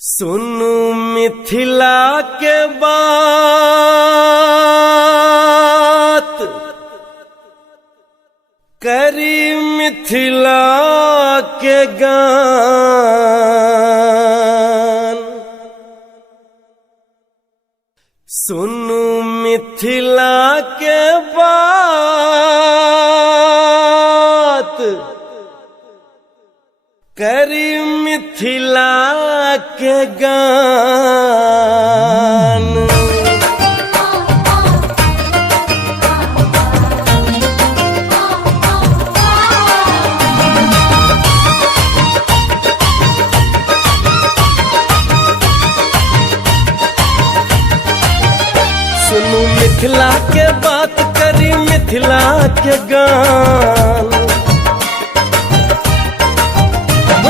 सुनु मिथिला के बात करी मिथिला के गान। सुनु मिथिला के बात करी मिथिला के गान। सुनु मिथिला के बात करी मिथिला के गान।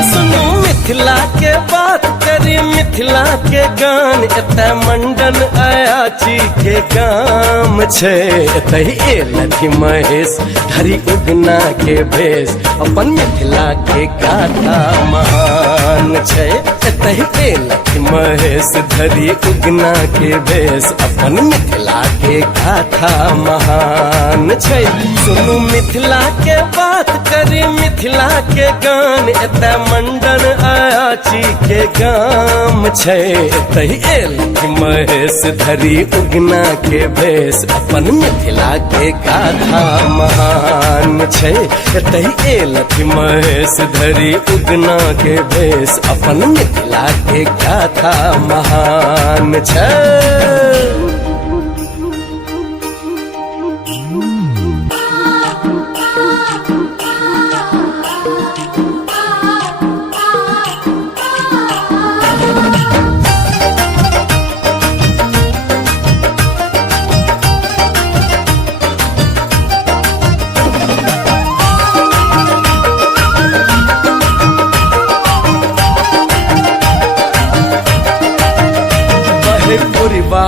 सुनु मिथिला के बात करी मिथिला के गान। एतय मंडन अयाची के काम छे, एतय एलथि महेश धरी उगना के भेष। अपन मिथिला के गाथा महान छे, एतय एलथि महेश धरी उगना के भेष। अपन मिथिला के गाथा महान छे। सुनु मिथिला के बात करी मिथिला के गान। एतय मंडन अयाची के गाम छे, एतय एलथि महेश धरी उगना के भेष। अपन मिथिला के गाथा महान छे, एतय एलथि महेश धरी उगना के भेष। अपन मिथिला के गाथा महान छे।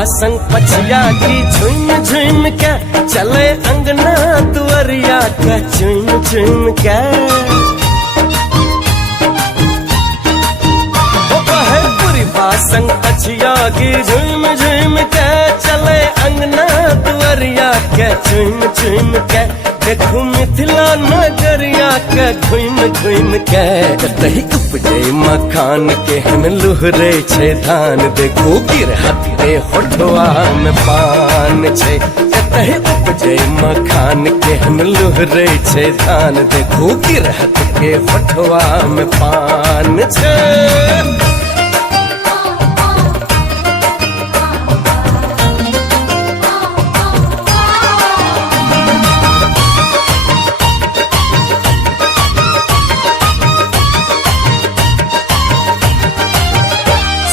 संग पछिया की झुम झुम के चले अंगना दुआरिया के झुम झुम के। संग पछिया की झुम झुम के चले अंगना दुआरिया के झुम झुम के। देखू मिथिला नगरिया के घुम घुम के। तही उपजे मखान के हन लुहरे छे धान। देखू गिरहत रे होठवा में पान छे, तही उपजे मखान के हन लुहरे छे धान। देखू गिरहत के होठवा में पान छे।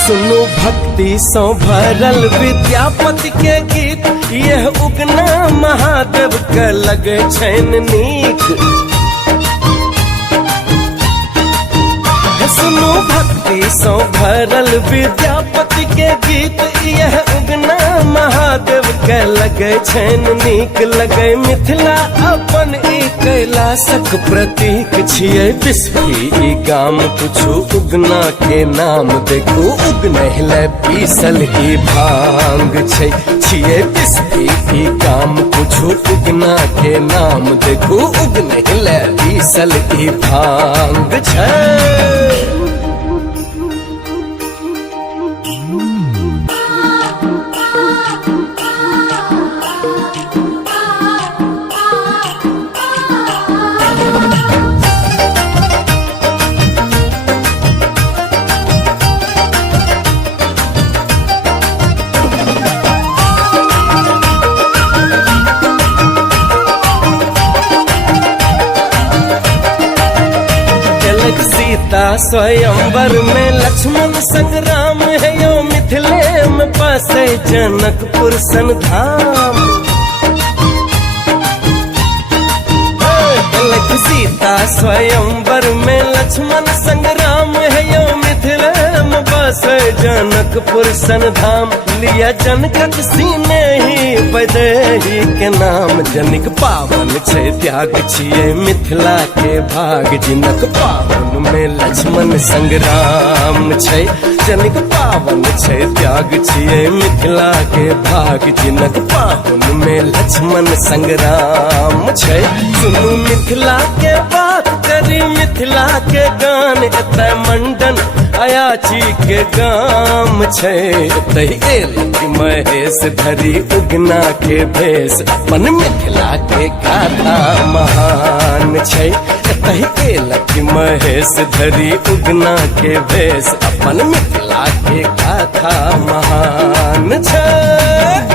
सुनो भक्ति सौ भरल विद्यापति के गीत। यह उगना महादेव के लगे छैन नीक। सुनो भक्ति सौ भरल विद्यापति के गीत। यह उगना महादेव के लगे छैन नीक। लगे मिथिला अपन ई कैलाशक प्रतीक छियै। बिस्फी ई गाम कुछु उगना के नाम। देखू उगनहिले पीसल ई भांग छै, छियै बिस्फी ई गाम कुछु उगना के नाम। देखू उगनहिले पीसल ई भांग छै। सीता स्वयंवर में लक्ष्मण संग्राम है। यो मिथिले में बसे जनकपुर सन धाम। सीता स्वयंवर में लक्ष्मण संग्राम है। यो मिथिले में बसे जनकपुर सन धाम, लिया जनकक सीने ही वैदेही के नाम। जनिक पावन छै त्याग छियै मिथिला के भाग, जिनक पावन में लक्ष्मण संग्राम छै। जनिक पावन छै त्याग छियै मिथिला के भाग, जिनक पावन में लक्ष्मण संग्राम छै। सुनू मिथिला के बात करी मिथिला के गान, एतय मंडन अयाची के गाम छै। एतय एलखि महेश धरी उगना के भेष, अपन मिथिला के गाथा महान छै। एतय एलखि महेश धरी उगना के भेष, अपन मिथिला के गाथा महान छै।